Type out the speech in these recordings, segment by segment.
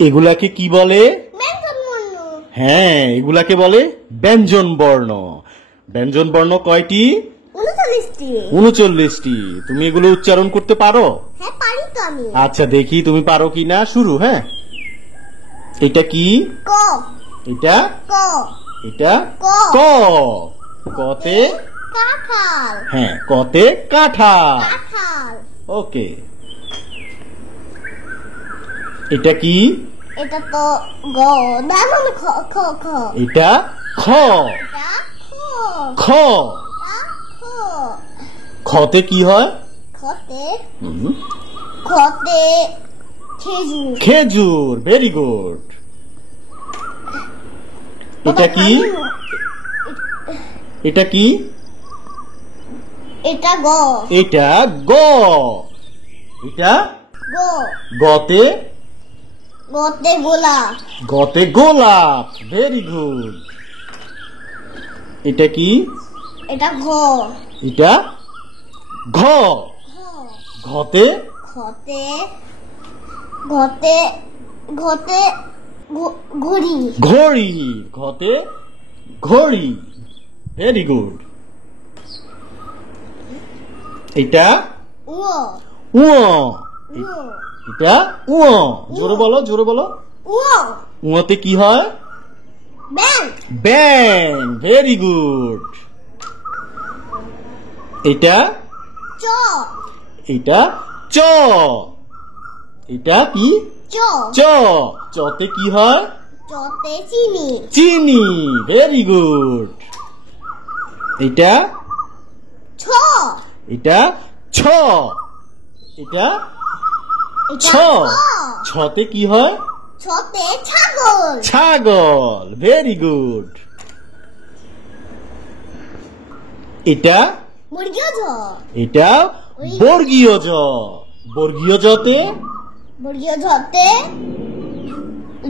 এগুলাকে কি বলে? হ্যাঁ, এগুলাকে বলে ব্যঞ্জন বর্ণ। ব্যঞ্জন বর্ণ কয়টি? 39টি। তুমি এগুলো উচ্চারণ করতে পারো? হ্যাঁ, পারি তো আমি। আচ্ছা, দেখি তুমি পারো কিনা। শুরু। হ্যাঁ, এটা কি? ক। এটা ক। এটা ক। ক। কতে কাঁঠাল। হ্যাঁ, কতে কাঁঠাল। কাঁঠাল। ওকে। এটা কি? এটা তো গ। না মানে খ খ খ। এটা খ। এটা খ। খ। এটা খ। খতে কি হয়? খতে হুম, খতে খেজুর। খেজুর। Very good. এটা কি? এটা কি? এটা গ। এটা গ। এটা গ। গতে গতে গোলাপ। গতে গোলাপ। Very good. এটা কি? এটা ঘ। এটা ঘ। ঘ। ঘতে খতে ঘতে ঘতে ঘড়ি। ঘড়ি। ঘতে ঘড়ি। Very good. এটা উ। উ। উ। এটা উ। জোরে বলো, জোরে বলো। উ। উতে কি হয়? ব্যাং। ব্যাং। Very good. এটা চ। এটা চ। এটা কি? চ। চ। চতে কি হয়? চতে চিনি। চিনি। Very good. এটা ছ। এটা ছ। এটা ছ। ছতে কি হয়? ছতে ছাগল। ছাগল। Very good. এটা মুরগিও ঝ। এটা বর্গীয় জ। বর্গীয় জতে মুরগিও ঝতে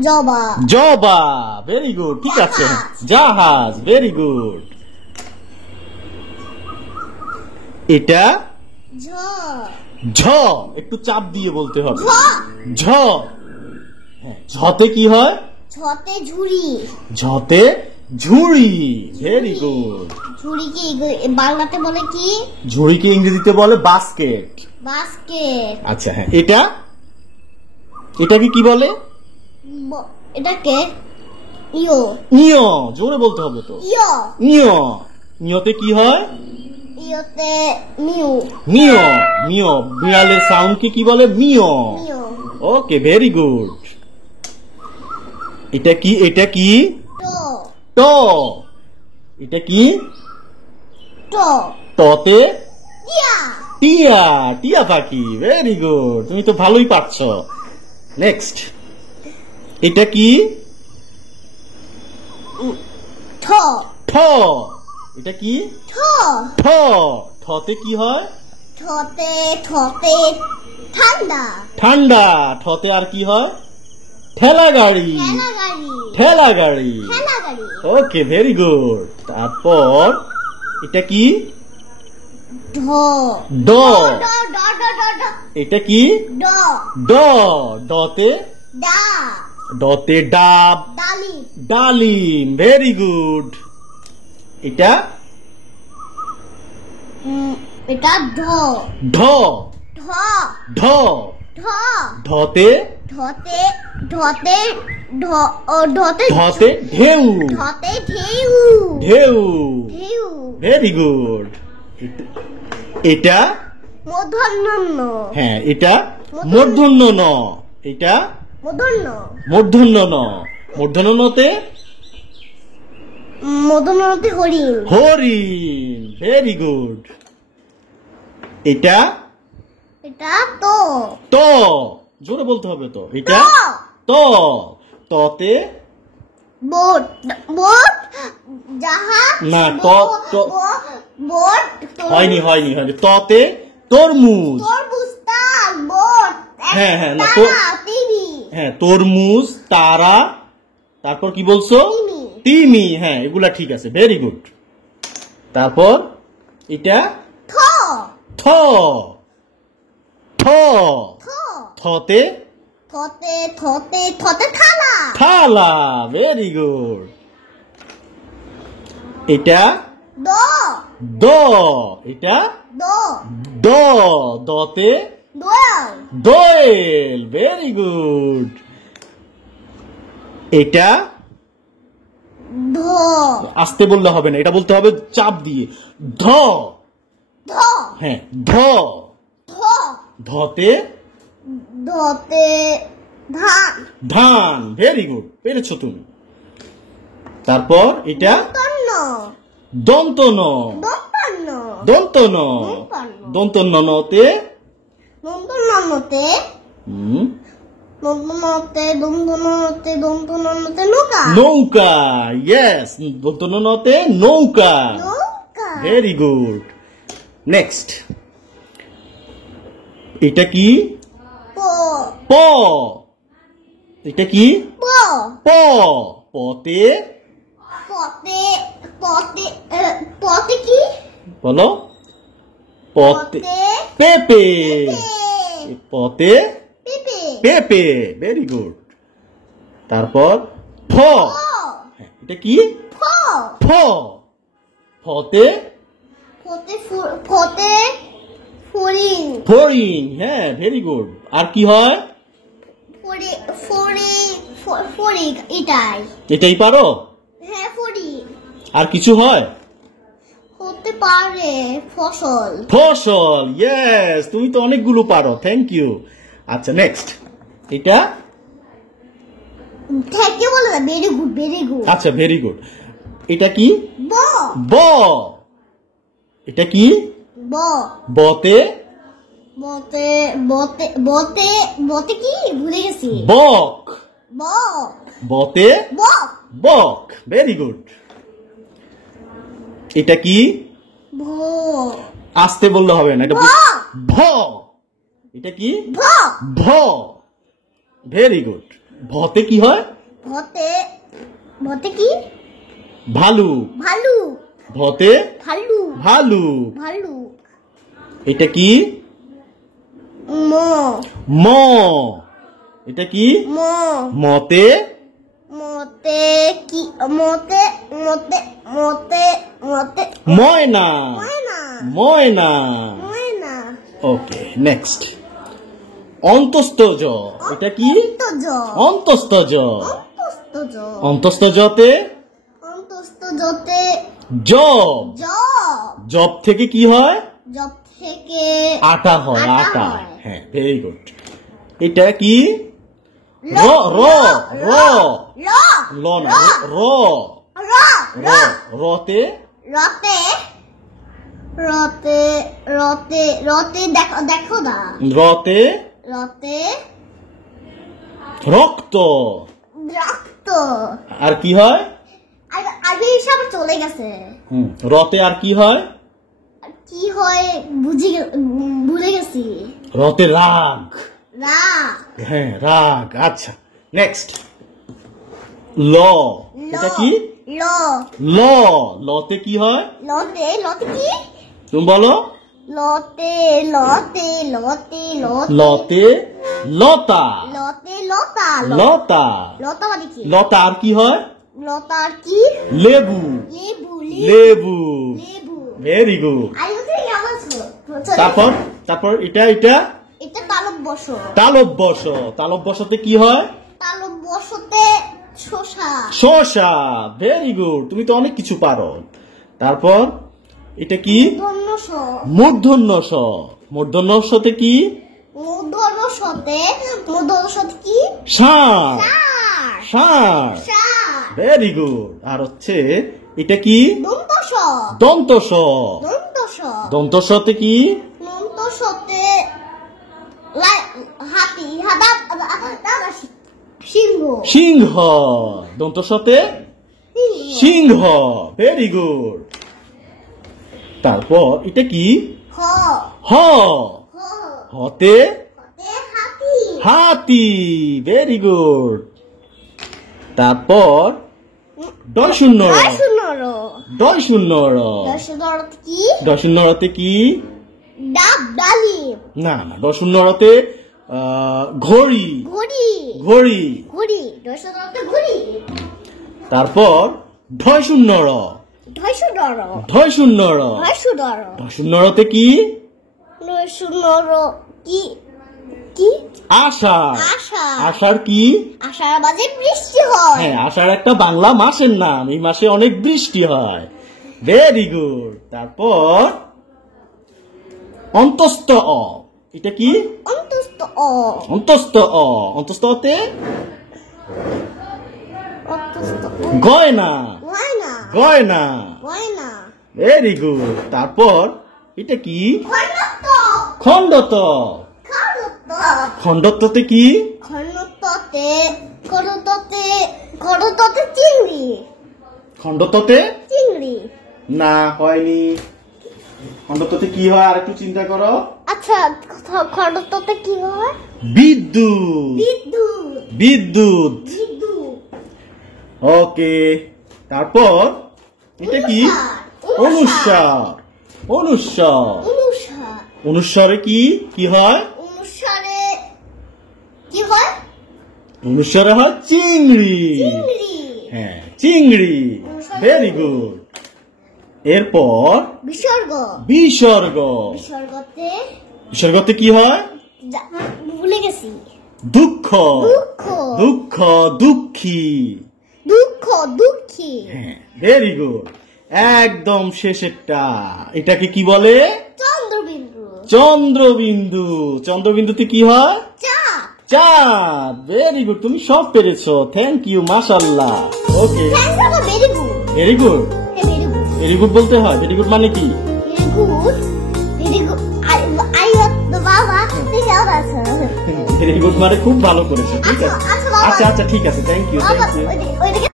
জবা। জবা। Very good. ঠিক আছে। জাহাজ। Very good. এটা ঝ। ঝ। একটু চাপ দিয়ে বলতে হবে। ঝ। ঝ। হ্যাঁ, ঝতে কি হয়? ঝতে ঝুড়ি। ঝতে ঝুড়ি। Very good. ঝুড়িকে বাংলাতে বলে কি? ঝুড়িকে ইংরেজিতে বলে বাস্কেট। বাস্কেট। আচ্ছা, হ্যাঁ, এটা এটাকে কি বলে? এটাকে ইয়ো। ইয়। জোরে বলতে হবে তো। ইয়ো। ইয়। ইয়তে কি হয়? ইয়োতে মিউ। মিয়। মিয়। বিড়ালের সাউন্ডকে কি বলে? মিয়। মিউ। ওকে, ভেরি গুড। এটা কি? এটা কি? টো। ট। এটা কি? টো। টতে টিয়া। টিয়া। টিয়া পাখি। Very good. তুমি তো ভালোই পারছো। নেক্সট। এটা কি? ঠ। ঠ। এটা কি? ঠ। ঠ। ঠতে কি হয়? ঠতে ঠতে ঠান্ডা। ঠান্ডা। ঠতে আর কি হয়? ঠেলা গাড়ি। ঠেলা গাড়ি। ঠেলা গাড়ি। ঠেলা গাড়ি। ওকে, ভেরি গুড। তারপর এটা কি? ঢ। ড। ড ড ড ড ড। এটা কি? ড। ড। ডতে ডা। ডতে ডাব। ডালি। ডালিম। Very good. এটা এটা ঢ। ঢ। ঢ। ঢ। ঢ। ঢতে ঢতে ঢতে ঢ ও ঢতে ঢতে ঢেউ। ঢতে ঢেউ। ঢেউ। ঢেউ। Very good. এটা মূর্ধন্য ন। হ্যাঁ, এটা মূর্ধন্য ন। এটা মূর্ধন্য। মূর্ধন্য ন। মূর্ধন্য নতে মূর্ধন্যতে হরিণ। হরিণ। Very good. এটা এটা তো। ত। জোরে বলতে হবে তো। এটা ত। ততে বোট। বোট জাহাজ। না, বোট। হয়নি হয়নি হয়নি। ততে তরমুজ। তরমুজ তাল বোট। হ্যাঁ, হ্যাঁ, না, তিমি। হ্যাঁ, তরমুজ, তারা, তারপর কি বলছো? তিমি। তিমি। হ্যাঁ, এগুলা ঠিক আছে। Very good. তারপর এটা থ। থ। থ। থ। থতে থতে থালা থালা, ভেরি গুড। এটা দ দ, এটা দ দ, দতে দোয়াল দোয়েল, ভেরি গুড। এটা ধ আস্তে বললে হবে না, এটা বলতে হবে চাপ দিয়ে, ধ। ধ হ্যাঁ, ধ, ধ ধতে ধতে ধান ধান, ভেরি গুড, পেরেছো তুমি। তারপর এটা তন্ন দন্ত ন, দন্তন্ন দন্ত ন, দন্ত নতে দন্তন্নতে হুম, দন্তন্নতে নৌকা নৌকা, ইয়েস, দন্ত নতে নৌকা, নৌকা ভেরি গুড। নেক্সট, এটা কি? প প, এটা কি? প প, পতে পতে পতে পতে কি বলো, পতে পতে পেঁপে, পতে পেঁপে পেঁপে, ভেরি গুড। তারপর ফ, হ্যাঁ, এটা কি? ফ ফ, ফতে ফতে ফড়িং ফড়িং, হ্যাঁ, ভেরি গুড। আর কি হয়? ফড়িং এটাই এটাই পারো? হ্যাঁ ফড়িং আর কিছু হয়? হতে পারে ফসল ফসল, ইয়েস, তুমি তো অনেকগুলো পারো, থ্যাংক ইউ। আচ্ছা, নেক্সট, এটা থেকে বলে না ভেরি গুড আচ্ছা, ভেরি গুড। এটা কি? ব ব, এটা কি? ব বতে বতে বতে বতে বতে কি ভুলে গেছি বক, ব বতে ব বক, ভেরি গুড। এটা কি? ভ আস্তে বললে হবে না, এটা ভ ভ, এটা কি? ভ ভ, ভেরি গুড। ভতে কি হয়? ভতে ভতে কি ভালু, ভালু ভতে ভালু ভালু, ভালু এটা কি? ম ম, এটা কি? ম মতে মতে কি মতে মতে মতে মতে ময়না, ময়না ময়না, ময়না ওকে। নেক্সট, অন্তস্তজ, এটা কি? অন্তজ অন্তস্তজ, অন্তস্তজ অন্তস্তজতে অন্তস্তজতে জব, জব জব থেকে কি হয়? জব থেকে আটা হয়, আটা আটা, হয়। হ্যাঁ, ভেরি গুড। এটা কি? ল র, র, ল ল না, র, র র, রতে রতে রতে রতে রতে দেখো দেখো না রতে রতে রক্ত, রক্ত আর কি হয়? আগে হিসাব চলে গেছে রতে আর কি হয়? আর কি হয় ভুলে গেছি রতে রাগ, রা হ্যাঁ, রাগ। আচ্ছা, নেক্সট, ল, এটা কি? ল ল, লতে কি হয়? লতে লতে কি তুমি বলো। লতে লতে লতে লতে লতে লতা, লতে লতা লতা, লতা মানে কি লতা আর কি হয়? লতার কি লেবু, লেবু লেবু, লেবু ভেরি গুড। আই বলতে কেমন তারপর তারপর এটা এটা এটা তালব বসো তালব্যস, তালব্যসতে কি হয়? তালব বসতে শসা শসা, ভেরি গুড, তুমি তো অনেক কিছু পারো। তারপর এটা কি? ধন্য স মূর্ধন্য স, মূর্ধন্য সতে কি? মূর্ধন্য সতে কি ষাঁড়, সার ষাঁড়, সার ভেরি গুড। আর হচ্ছে এটা কি? দন্ত স দন্ত স, দন্ত স দন্ত সতে কি? দন্ত সতে হাতি দাদা সিংহ সিংহ, দন্ত সতে সিংহ, ভেরি গুড। তারপর এটা কি? হ হ, হ হতে হতে হাতি হাতি, ভেরি গুড। তারপর ডয় শূন্য র, ডয় শূন্য র, কি ডয় শূন্য রতে কি? ডাব ডালিম না না, ডয় শূন্য রতে ঘড়ি ঘড়ি ঘড়ি। ঘড়ি ঢয়শ দরতে ঘড়ি তারপর ঢয় শূন্য র ঢয়শ ডর ঢয় শূন্য র ঢয়শ ডর ঢয় শূন্য রতে কি? ঢয়শ নর কি কি আষাঢ়। আষাঢ় আষাঢ় কি? আষাঢ় মাঝে বৃষ্টি হয় হ্যাঁ, আষাঢ় একটা বাংলা মাসের নাম। এই মাসে অনেক বৃষ্টি হয়। Very good. তারপর অন্তস্থ অ, এটা কি? অন্তস্থ অ অন্তস্থ অ। অন্তস্থতে অন্তস্থ গয়না গয়না গয়না। গয়না ভেরি গুড। তারপর এটা কি? খন্ডত্ব খণ্ডত। খন্ডত্ব খণ্ডত্বতে কি? খন্ডত্বতে খন্ডত্বতে খন্ডত্বতে চিংড়ি খণ্ডত্বতে চিংড়ি না, হয়নি। খণ্ডত্বতে কি হয় আর একটু চিন্তা করো। আচ্ছা খন্ডত্বতে কি হয়? বিদ্যুৎ বিদ্যুৎ বিদ্যুৎ। বিদ্যুৎ ওকে। তারপর এটা কি? অনুস্বার অনুস্বার। অনুসার অনুস্বরে কি কি হয়? অনুসারে কি হয়? অনুস্বরে হয় চিংড়ি। চিংড়ি হ্যাঁ, চিংড়ি। Very good. এরপর বিসর্গ বিসর্গ। বিসর্গতে বিসর্গতে কি হয়? ভুলে গেছি দুঃখ দুঃখ দুঃখ দুঃখী। দুঃখ দুঃখী হ্যাঁ, ভেরি গুড। একদম শেষেরটা, এটাকে কি বলে? চন্দ্রবিন্দু চন্দ্রবিন্দু। চন্দ্রবিন্দুতে কি হয়? চাপ চাঁদ। ভেরি গুড, তুমি সব পেরেছো। থ্যাংক ইউ, মাশাআল্লাহ। Okay, thank you very good very good. Very good very good বলতে হয়। ভেরি গুড মানে কি? ভেরি গুড ভেরি গুড আই বাবা ঠিক আছে ভেরি গুড মানে খুব ভালো করেছো। ঠিক আছে। আচ্ছা, বাবা। আচ্ছা আচ্ছা, ঠিক আছে। থ্যাংক ইউ, বাবা থ্যাংক ইউ। ওইদিকে